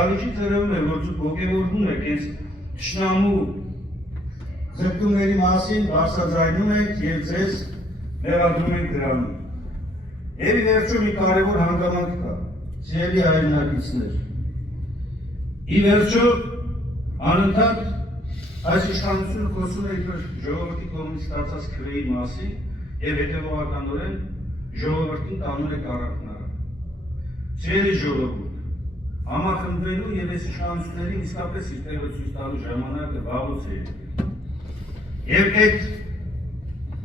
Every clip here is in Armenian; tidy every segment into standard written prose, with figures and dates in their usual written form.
դավիճի ծրևում է, որ դուք ոգևորվում եք այս թշնամու զրկումների մասին բարձրաձայնում եք և ձեզ մեղադրում եք դրանում։ Եվ ի վերջո մի կարևոր հանգամանք կա, սիրելի հայրենակիցներ։ Ի վերջո անընդհատ այս իշխանությունը խոսում է իր ժողովրդի կողմից ստացած քվեի մասին և հետևողականորեն ժողովրդին տանում է կառախնարան։ Սիրելի ժողովուրդ, համախմբվելու և այս իշխանություններին իսկապես իր տեղը ցույց տալու ժամանակը վաղուց է եկել։ Եվ այդ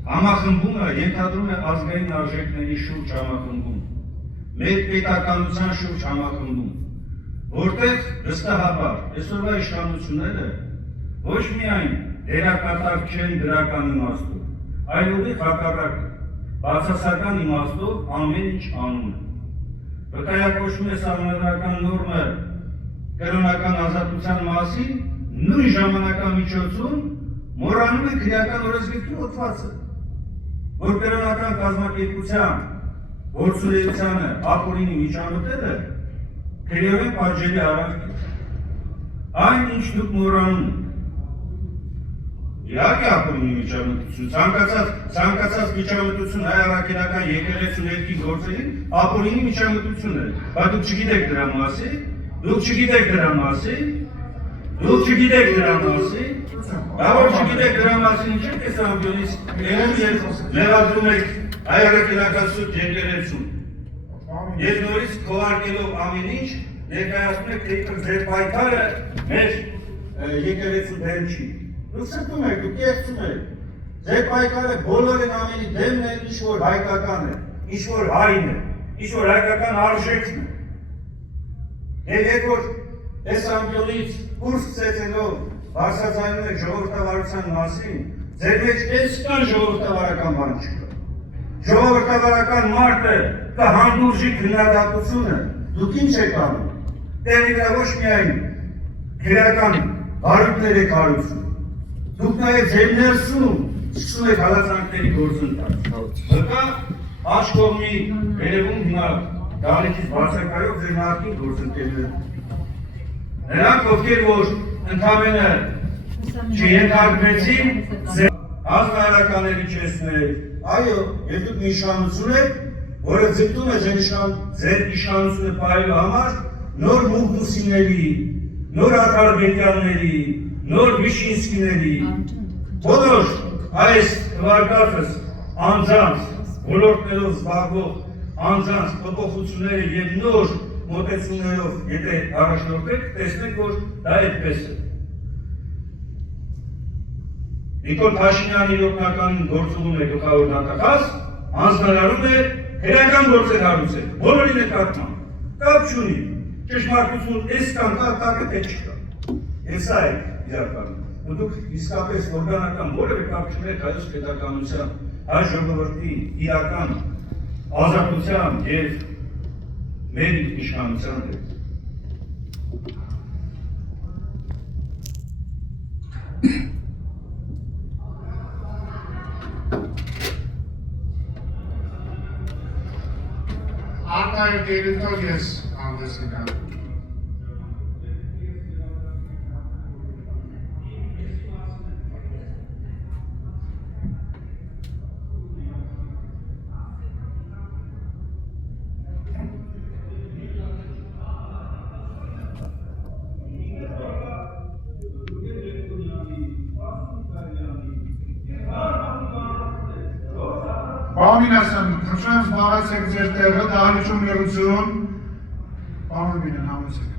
համախմբումը ենթադրում է ազգային արժեքների շուրջ համախմբում, մեր պետականության շուրջ համախմբում, որտեղ վստահաբար այսօրվա իշխանությունները ոչ միայն դերակատար չեն դրական իմաստով, այլ ուղիղ հակառակը, բացասական իմաստով ամեն ինչ անում են։ Վկայակոչվում է սահմանադրական նորմը կրոնական ազատության մասին, նույն ժամանակամիջոցում մոռանում են քրեական օրենսգրքի հոդվածը, որ կրոնական կազմակերպության գործունեությանը ապօրինի միջամտելը քրեորեն պատժելի արարք է։ Այն ինչ դուք մոռանում եք, իհարկե ապօրինի միջամտություն, ցանկացած միջամտություն հայ առաքելական եկեղեցու ներքին գործերին ապօրինի միջամտություն է, բայց դուք չգիտեք դրա մասին, դուք չգիտեք դրա մասին, Բավոր չգիտեք դրա մասին ինչ եք այս ամբյոնից եղում և մեղադրում եք հայ առաքելական սուրբ եկեղեցուն։ Եվ նորից քողարկելով ամեն ինչ ներկայացնում եք, թե իբր ձեր պայքարը մեր եկեղեցու դեմ չի։ Դուք սրտում եք, դուք կեղծում եք։ Ձեր պայքարը բոլորին ամենի դեմն է, ինչ որ հայկական է, ինչ որ հայն է, ինչ որ հայկական արժեքն է։ Եվ երբ որ այս ամբյոնից կուրս ծեծելով բարձրաձայնում եք ժողովրդավարության մասին, ձեր մեջ այսքան ժողովրդավարական բան չկա։ Ժողովրդավարական մարդը կհանդուրժի քննադատությունը, դուք ինչ եք անում։ Տեղի վրա ոչ միայն քրեական բարույթներ եք հարուցում, դուք նաև ձեր ներսում սկսում եք հալածանքների գործընթաց։ Հկա աջ կողմի վերևում հիմա դահլիճից բացակայող ձեր նախկին գործընկերները։ Նրանք, ովքեր որ ընդամենը չենթարկվեցին, ազգայնականների չեսներ, այո, և դուք մի իշխանություն եք, որը ձգտում է ձեր իշխանությունը պահելու համար նոր Մուղդուսիների, նոր Աթարբեկյանների, նոր Վիշինսկիների, բոլոր այս թվարկածս անձանց, ոլորտներով զբաղվող անձանց փոփոխությունները և նոր մոտեցումներով, եթե առաջնորդվեք, տեսնեք, որ դա այդպես է։ Նիկոլ Փաշինյանի օգնական գործողում է գլխավոր դատախազ, հանձնարարում է քրեական գործեր հարուցել, բոլորի նկատմամբ, կապ չունի, ճշմարտություն այսքան կա, տակը թե չկա։ Եվ սա է իրականում։ Ու դուք իսկապես օրգանական որևէ կապ չունեք հայոց պետականության, հայ ժողովրդի իրական ազատության և մեր իշխանության հետ։ Արտայր դերիտող ես հանդեսի կան։ Պարոն ասեմ, խնդրեմ զբաղեցեք ձեր տեղը, դահլիճում լռություն, պարոն Մինեն, համեցեք,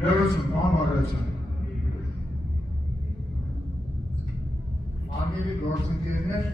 լռություն, պարոն Բաղարյացյան։ Անգելի գործընկերներ,